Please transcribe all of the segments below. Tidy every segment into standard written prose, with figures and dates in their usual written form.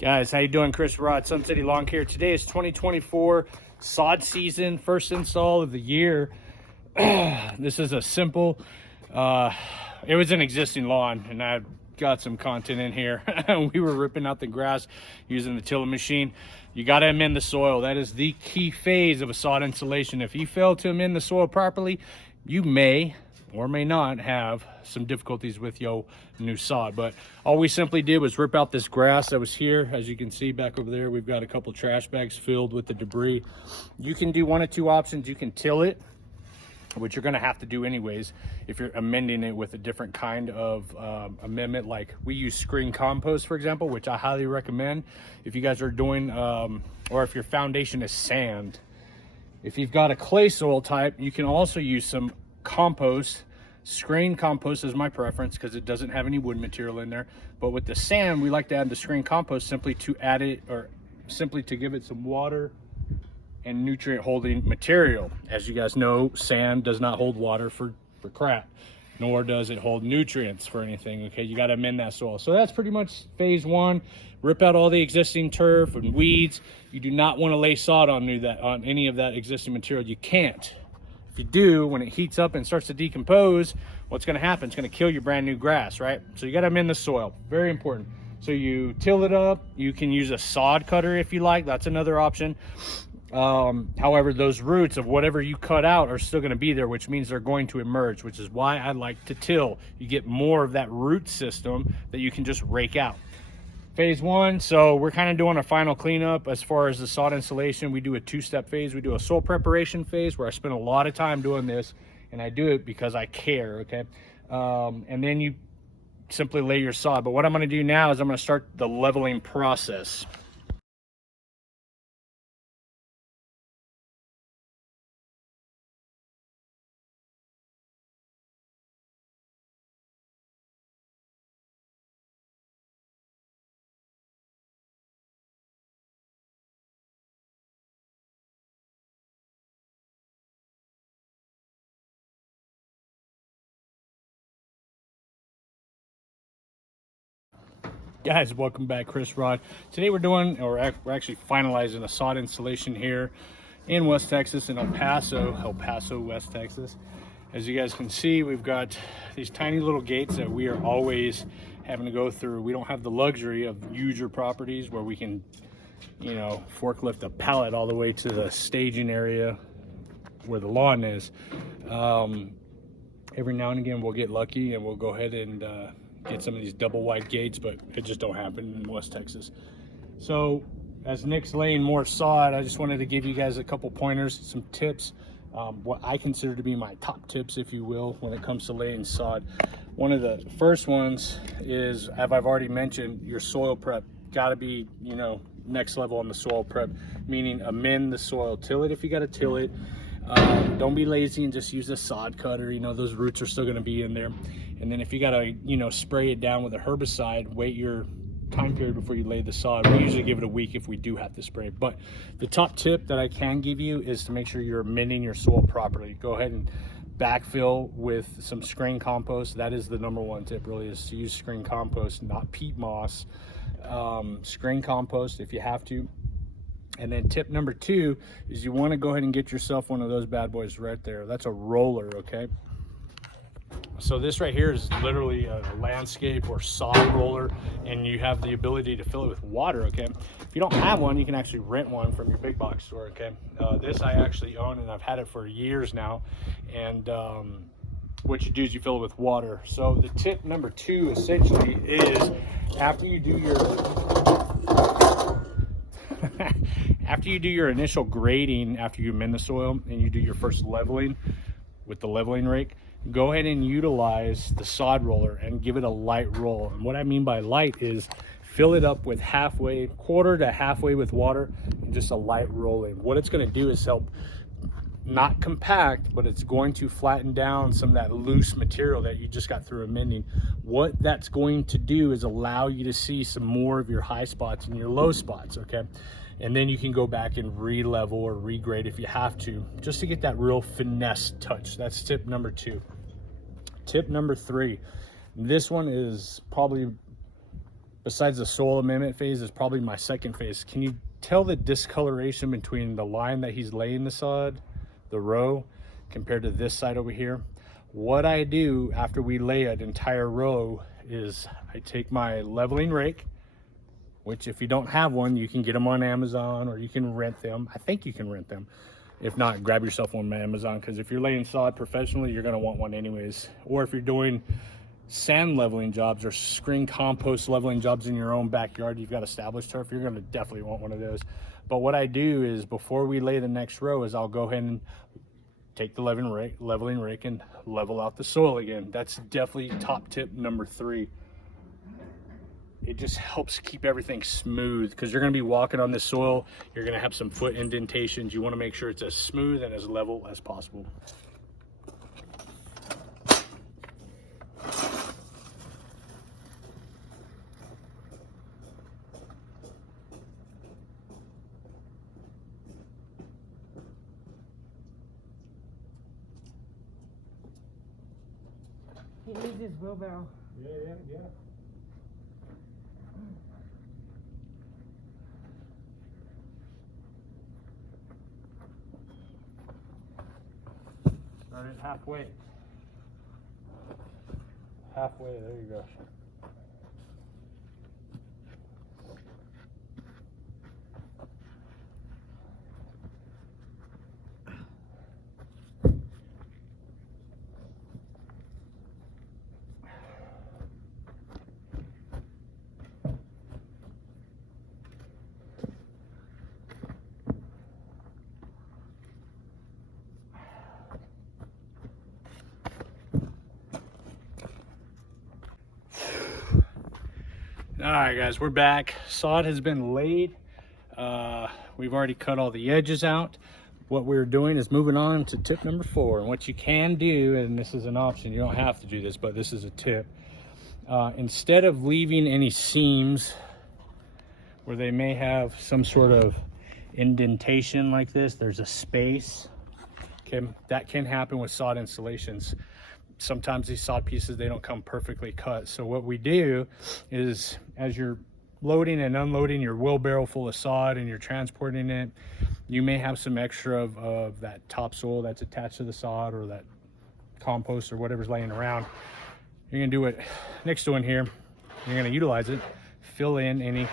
Guys, how you doing? Chris Rod, Sun City Lawn Care. Today is 2024 sod season, first install of the year. This is a simple, it was an existing lawn and I've got some content in here. We were ripping out the grass using the tiller machine. You got to amend the soil. That is the key phase of a sod installation. If you fail to amend the soil properly, you may or may not have some difficulties with your new sod. But all we simply did was rip out this grass that was here. As you can see back over there, we've got a couple trash bags filled with the debris. You can do one of two options. You can till it, which you're going to have to do anyways if you're amending it with a different kind of amendment. Like we use screen compost, for example, which I highly recommend if you guys are doing or if your foundation is sand. If you've got a clay soil type, you can also use some compost. Screen compost is my preference because it doesn't have any wood material in there. But with the sand, we like to add the screen compost simply to add it, or simply to give it some water and nutrient holding material. As you guys know, sand does not hold water for crap, nor does it hold nutrients for anything. Okay, you got to amend that soil. So that's pretty much phase one. Rip out all the existing turf and weeds. You do not want to lay sod on any of that existing material. You can't. If you do, when it heats up and starts to decompose, what's going to happen? It's going to kill your brand new grass, right? So you got to amend the soil. Very important. So you till it up. You can use a sod cutter if you like. That's another option. However, those roots of whatever you cut out are still going to be there, which means they're going to emerge, which is why I like to till. You get more of that root system that you can just rake out. Phase one, so we're kind of doing a final cleanup as far as the sod installation. We do a two-step phase. We do a soil preparation phase where I spend a lot of time doing this, and I do it because I care, okay? And then you simply lay your sod. But what I'm going to do now is I'm going to start the leveling process. Guys, welcome back. Chris Rod. Today we're actually finalizing a sod installation here in West Texas, in El Paso, West Texas. As you guys can see, we've got these tiny little gates that we are always having to go through. We don't have the luxury of user properties where we can, you know, forklift a pallet all the way to the staging area where the lawn is. Every now and again we'll get lucky and we'll go ahead and get some of these double wide gates, but it just don't happen in West Texas. So as Nick's laying more sod, I just wanted to give you guys a couple pointers, some tips, what I consider to be my top tips, if you will, when it comes to laying sod. One of the first ones is, as I've already mentioned, your soil prep. Got to be, you know, next level on the soil prep, meaning amend the soil. Till it if you got to till it. Don't be lazy and just use a sod cutter. You know, those roots are still going to be in there. And then if you got to, you know, spray it down with a herbicide, wait your time period before you lay the sod. We usually give it a week if we do have to spray. But the top tip that I can give you is to make sure you're amending your soil properly. Go ahead and backfill with some screen compost. That is the number one tip, really, is to use screen compost, not peat moss. Screen compost if you have to. And then tip number two is you want to go ahead and get yourself one of those bad boys right there. That's a roller, okay? So this right here is literally a landscape or sod roller, and you have the ability to fill it with water, okay? If you don't have one, you can actually rent one from your big box store, okay? This I actually own, and I've had it for years now. And what you do is you fill it with water. So the tip number two essentially is after you do your initial grading, after you amend the soil and you do your first leveling with the leveling rake, go ahead and utilize the sod roller and give it a light roll. And what I mean by light is fill it up with quarter to halfway with water, and just a light rolling. What it's going to do is help not compact, but it's going to flatten down some of that loose material that you just got through amending. What that's going to do is allow you to see some more of your high spots and your low spots, okay? And then you can go back and re-level or regrade if you have to, just to get that real finesse touch. That's tip number two. Tip number three, this one is probably besides the soil amendment phase, is probably my second phase. Can you tell the discoloration between the line that he's laying the sod, the row, compared to this side over here? What I do after we lay an entire row is I take my leveling rake, which if you don't have one, you can get them on Amazon, or you can rent them. I think you can rent them. If not, grab yourself one on Amazon, because if you're laying sod professionally, you're gonna want one anyways. Or if you're doing sand leveling jobs or screen compost leveling jobs in your own backyard, you've got established turf, you're gonna definitely want one of those. But what I do is, before we lay the next row, is I'll go ahead and take the leveling rake and level out the soil again. That's definitely top tip number 3. It just helps keep everything smooth, because you're going to be walking on this soil. You're going to have some foot indentations. You want to make sure it's as smooth and as level as possible. He needs his wheelbarrow. Yeah. Start it halfway. Halfway, there you go. All right, guys, we're back. Sod has been laid. We've already cut all the edges out. What we're doing is moving on to tip number 4. And what you can do, and this is an option, you don't have to do this, but this is a tip. Instead of leaving any seams where they may have some sort of indentation like this, there's a space. Okay, that can happen with sod installations. Sometimes these sod pieces, they don't come perfectly cut. So what we do is, as you're loading and unloading your wheelbarrow full of sod and you're transporting it, you may have some extra of that topsoil that's attached to the sod, or that compost or whatever's laying around. You're gonna do it next to in here. You're gonna utilize it, fill in any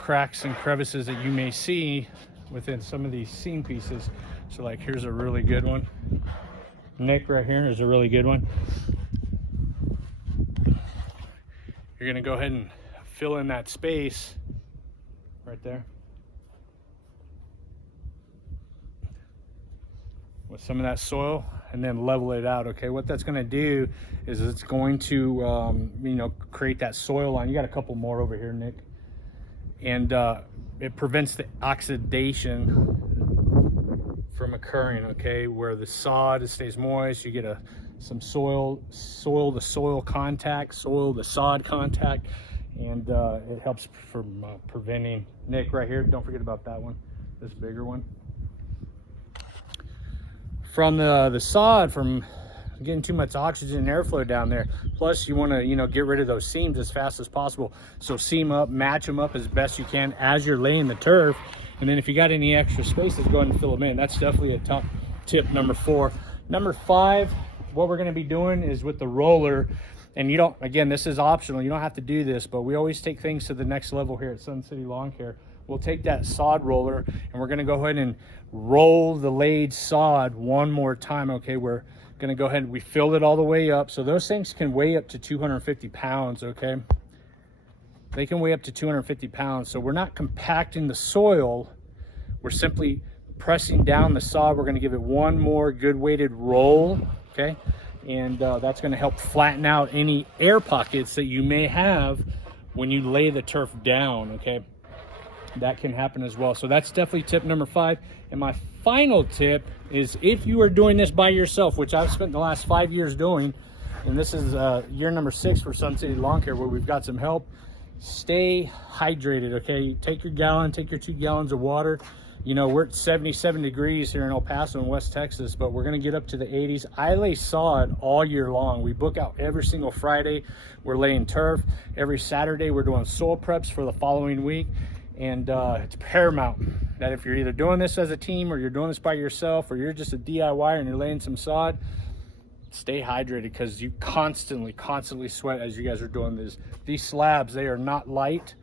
cracks and crevices that you may see within some of these seam pieces. So like, here's a really good one. Nick, right here is a really good one. You're gonna go ahead and fill in that space right there with some of that soil, and then level it out. Okay, what that's going to do is it's going to create that soil line. You got a couple more over here, Nick, and it prevents the oxidation from occurring. Okay, where the sod stays moist, you get some soil to soil contact, soil to sod contact, and it helps from preventing, Nick, right here, don't forget about that one, this bigger one, from the sod from getting too much oxygen and airflow down there. Plus you want to get rid of those seams as fast as possible. So seam up, match them up as best you can as you're laying the turf, and then if you got any extra spaces, go ahead and fill them in. That's definitely a top tip number 4. Number 5, what we're going to be doing is with the roller, and you don't, again, this is optional, you don't have to do this, but we always take things to the next level here at Sun City Lawn Care. We'll take that sod roller and we're going to go ahead and roll the laid sod one more time. Okay, we're going to go ahead and we filled it all the way up. So those things can weigh up to 250 pounds. Okay, they can weigh up to 250 pounds. So we're not compacting the soil, we're simply pressing down the sod. We're going to give it one more good weighted roll. Okay, and that's going to help flatten out any air pockets that you may have when you lay the turf down. Okay, that can happen as well. So that's definitely tip number 5. And my final tip is, if you are doing this by yourself, which I've spent the last 5 years doing, and this is year number 6 for Sun City Lawn Care, where we've got some help, stay hydrated. Okay, take your gallon, take your 2 gallons of water, You know, we're at 77 degrees here in El Paso in West Texas, but we're going to get up to the 80s. I lay sod all year long. We book out every single Friday. We're laying turf. Every Saturday, we're doing soil preps for the following week. And it's paramount that if you're either doing this as a team or you're doing this by yourself or you're just a DIYer and you're laying some sod, stay hydrated, because you constantly sweat as you guys are doing this. These slabs, they are not light,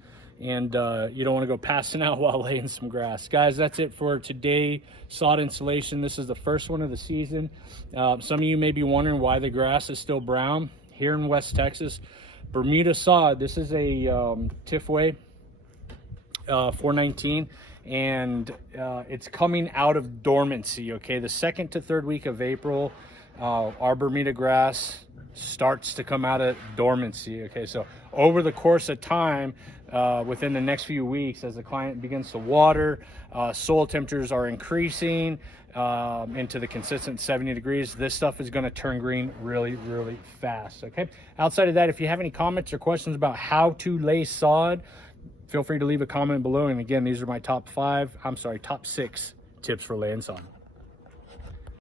and you don't want to go passing out while laying some grass. Guys, that's it for today sod installation. This is the first one of the season. Some of you may be wondering why the grass is still brown. Here in West Texas, Bermuda sod, this is a Tifway 419, and it's coming out of dormancy. Okay, the 2nd to 3rd week of April, our Bermuda grass starts to come out of dormancy. Okay, so over the course of time, within the next few weeks, as the client begins to water, soil temperatures are increasing into the consistent 70 degrees, this stuff is going to turn green really fast. Okay, outside of that, if you have any comments or questions about how to lay sod, feel free to leave a comment below. And again, these are my top 6 tips for laying sod.